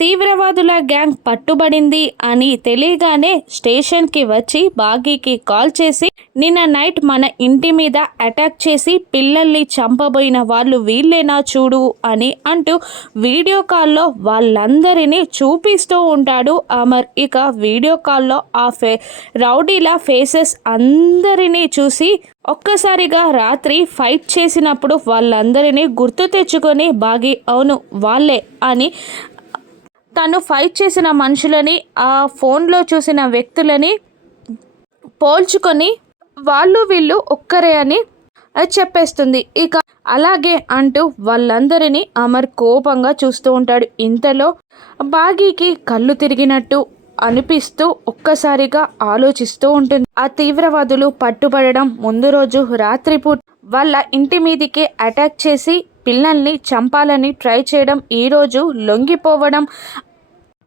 తీవ్రవాదుల gang పట్టుబడింది అని తెలియగానే స్టేషన్కి వచ్చి బాగీకి కాల్ చేసి నిన్న నైట్ మన ఇంటి మీద అటాక్ చేసి పిల్లల్ని చంపబోయిన వాళ్ళు వీళ్ళేనా చూడు అని అంటూ వీడియో కాల్లో వాళ్ళందరినీ చూపిస్తూ ఉంటాడు అమర్. ఇక వీడియో కాల్లో ఆ ఫే రౌడీల ఫేసెస్ అందరినీ చూసి ఒక్కసారిగా రాత్రి ఫైట్ చేసినప్పుడు వాళ్ళందరినీ గుర్తు తెచ్చుకొని బాగి అవును వాళ్ళే అని తను ఫైట్ చేసిన మనుషులని ఆ ఫోన్లో చూసిన వ్యక్తులని పోల్చుకొని వాళ్ళు వీళ్ళు ఒక్కరే అని చెప్పేస్తుంది. ఇక అలాగే అంటూ వాళ్ళందరినీ అమర్ కోపంగా చూస్తూ ఉంటాడు. ఇంతలో బాగీకి కళ్ళు తిరిగినట్టు అనిపిస్తూ ఒక్కసారిగా ఆలోచిస్తూ ఉంటుంది. ఆ తీవ్రవాదులు పట్టుబడడం ముందు రోజు రాత్రిపూట వాళ్ళ ఇంటి మీదికి అటాక్ చేసి పిల్లల్ని చంపాలని ట్రై చేయడం ఈరోజు లొంగిపోవడం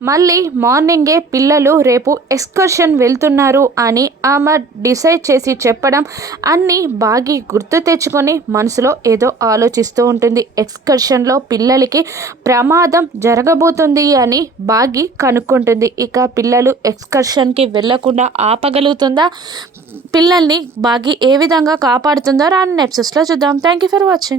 మళ్ళీ మార్నింగే పిల్లలు రేపు ఎక్స్కర్షన్ వెళ్తున్నారు అని ఆమె డిసైడ్ చేసి చెప్పడం అన్నీ బాగి గుర్తు తెచ్చుకొని మనసులో ఏదో ఆలోచిస్తూ ఉంటుంది. ఎక్స్కర్షన్లో పిల్లలకి ప్రమాదం జరగబోతుంది అని బాగి కనుక్కుంటుంది. ఇక పిల్లలు ఎక్స్కర్షన్కి వెళ్ళకుండా ఆపగలుగుతుందా? పిల్లల్ని బాగి ఏ విధంగా కాపాడుతుందో రాను నెప్సెస్లో చూద్దాం. Thank you for watching